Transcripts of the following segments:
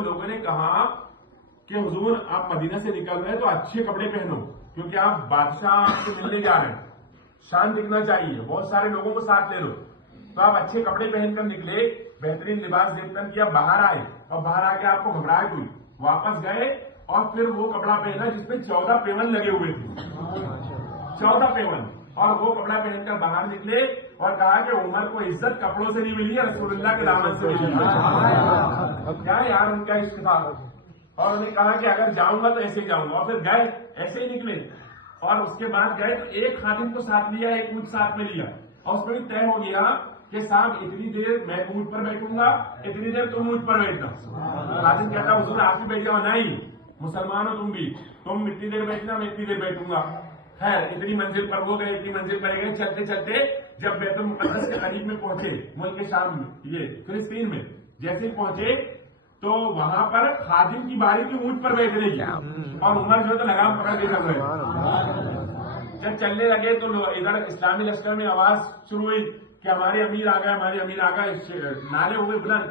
تو لوگوں نے کہا کہ حضور آپ مدینہ سے نکل رہے ہیں تو اچھے کپڑے پہنو، کیونکہ آپ بادشاہ سے ملنے جا رہے ہیں، شان دکھنا چاہیے، بہت سارے لوگوں کو ساتھ لے لو، تو آپ اچھے کپڑے پہن کر نکلے، بہترین لباس دیکھ کر کیا باہر آئے، اور باہر آ کے آپ کو گھبراہٹ ہوئی، واپس گئے اور پھر وہ کپڑا پہنا جس میں 14 پیون لگے ہوئے تھے، 14 پیون، اور وہ کپڑا پہن کر باہر نکلے اور کہا کہ عمر کو عزت کپڑوں سے نہیں ملی ہے، رسول اللہ کے دامن سے ملی ہے۔ کیا یار ان کا عشق تھا، اور انہوں نے کہا کہ اگر جاؤں گا تو ایسے جاؤں گا، اور پھر گئے ایسے ہی نکلے، اور اس کے بعد گئے تو ایک خادم کو ساتھ لیا، ایک اونٹ ساتھ میں لیا، اور اس میں بھی طے ہو گیا کہ صاحب اتنی دیر میں اونٹ پر بیٹھوں گا، اتنی دیر تم اونٹ پر بیٹھنا۔ خادم کہتا حضور آپ بھی بیٹھ جاؤ، نہیں مسلمان ہو تم بھی، تم اتنی دیر بیٹھنا میں اتنی دیر بیٹھوں گا۔ خیر اتنی منزل پر وہ گئے، اتنی منزل پر گئے، چلتے چلتے جب بیت المقدس کے قریب میں پہنچے، ملک شام میں، یہ فلسطین میں جیسے ہی پہنچے تو وہاں پر خادم کی باری کی اونٹ پر بیٹھنے کی، اور عمر جو ہے تو لگام پکڑ کے کر رہے۔ جب چلنے لگے تو ادھر اسلامی لشکر میں آواز شروع ہوئی کہ ہمارے امیر آ گئے، ہمارے امیر آ گئے، نعرے ہوئے بلند۔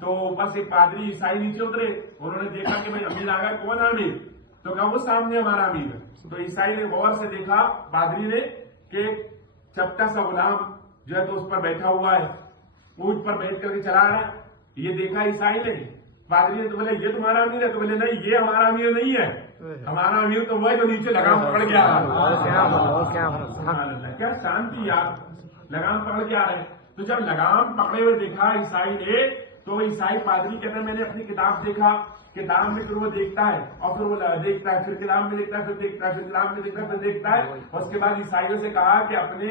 تو اوپر سے پادری عیسائی نیچے اترے، انہوں نے دیکھا کہ بھائی امیر آ گئے، کون امیر؟ تو کہا وہ سامنے ہمارا امیر ہے۔ تو عیسائی نے غور سے دیکھا پادری نے کہ چپٹا سا غلام جو ہے تو اس پر بیٹھا ہوا ہے، اونٹ پر بیٹھ کر کے چلا رہا ہے۔ یہ دیکھا عیسائی نے، پادری نے تو بولے یہ تمہارا امیر ہے؟ تو بولے نہیں یہ ہمارا امیر نہیں ہے، ہمارا امیر تو وہ ہے جو نیچے لگام پکڑ کے آ رہا ہے۔ کیا شانتی یار، لگام پکڑ کے آ رہے ہیں۔ تو جب لگام پکڑے ہوئے دیکھا عیسائی نے تو عیسائی پادری کہتے ہیں میں نے اپنی کتاب دیکھا، کتاب میں پھر وہ دیکھتا ہے، اور پھر وہ دیکھتا ہے، پھر کتاب میں دیکھتا ہے، پھر دیکھتا ہے، پھر کتاب میں دیکھتا ہے، پھر دیکھتا ہے، اور اس کے بعد عیسائیوں سے کہا کہ اپنے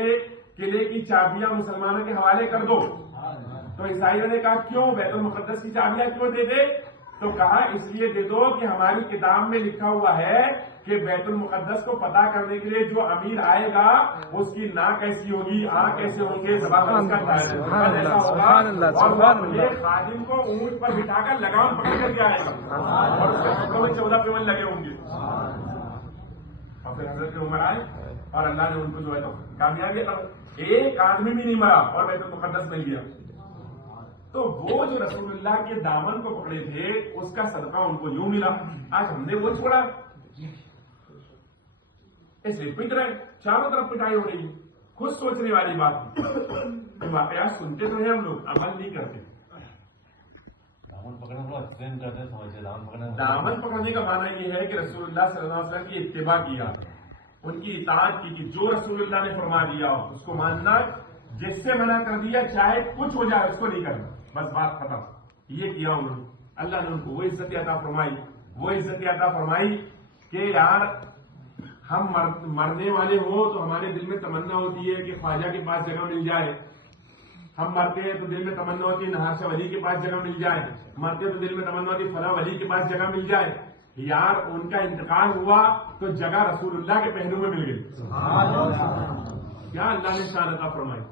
قلعے کی چابیاں مسلمانوں کے حوالے کر دو۔ تو عیسائیوں نے کہا کیوں، بیت المقدس کی چابیاں کیوں دے دے؟ تو کہا اس لیے دے دو کہ ہماری کتاب میں لکھا ہوا ہے کہ بیت المقدس کو پتہ کرنے کے لیے جو امیر آئے گا اس کی ناک کیسی ہوگی، آنکھ کیسے ہوں گے، زبان ایسا ہوگا، اور وہ اپنے خادم کو اونٹ پر بٹھا کر لگام پکڑ کر کے آئے گا، اور اس کے کپڑوں میں 14 پیون لگے ہوں گے۔ اور پھر حضرت عمر آئے اور اللہ نے ان کو جو ہے تو کامیابی، ایک آدمی بھی نہیں مرا اور بیت المقدس میں گیا۔ تو وہ جو رسول اللہ کے دامن کو پکڑے تھے اس کا صدقہ ان کو یوں ملا۔ آج ہم نے وہ چھوڑا، اس لیے پٹ رہے، چاروں طرف پٹائی ہو رہی ہے۔ خود سوچنے والی بات، واقعات سنتے تو ہیں ہم لوگ، عمل نہیں کرتے۔ دامن پکڑنے کو ایکسپلین کرتے سمجھتے، دامن پکڑنے کا معنی یہ ہے کہ رسول اللہ صلی اللہ علیہ وسلم کی اتباع کیا، ان کی اطاعت کی، کہ جو رسول اللہ نے فرما دیا اس کو ماننا، جس سے منع کر دیا چاہے کچھ ہو جائے اس کو نہیں کرنا، بس بات ختم۔ یہ کیا انہوں نے، اللہ نے ان کو وہ عزت عطا فرمائی، وہ عزت عطا فرمائی کہ یار ہم مرنے والے ہوں تو ہمارے دل میں تمنا ہوتی ہے کہ خواجہ کے پاس جگہ مل جائے، ہم مرتے ہیں تو دل میں تمنا ہوتی ہے نہاشا ولی کے پاس جگہ مل جائے، مرتے تو دل میں تمنا ہوتی ہے فلاں ولی کے پاس جگہ مل جائے۔ یار ان کا انتقال ہوا تو جگہ رسول اللہ کے پہلو میں مل گئی۔ کیا اللہ نے شان عطا فرمائی،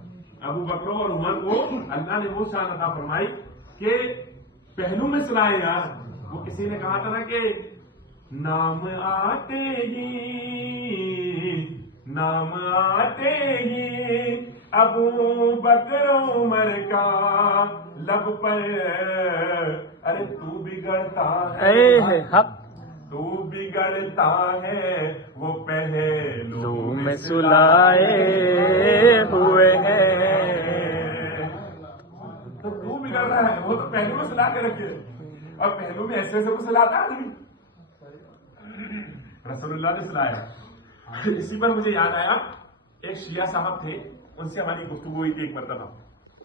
ابو بکر اور عمر کو اللہ نے وہ شان عطا فرمائی کہ پہلو میں سلائے یار۔ وہ کسی نے کہا تھا نا کہ نام آتے ہی ابو بکر عمر کا لب پر، ارے تو بگڑتا ہے، تو بگڑتا ہے وہ پہلو میں سلائے ہوئے ہیں۔ تو بگڑ رہا ہے، وہ تو پہلو میں سلا کے رکھے، اور پہلو میں ایسے ایسے کو سلاتا آدمی، رسول اللہ نے سلایا۔ اسی پر مجھے یاد آیا، ایک شیعہ صاحب تھے، ان سے ہماری گفتگو ہوئی تھی ایک مرتبہ۔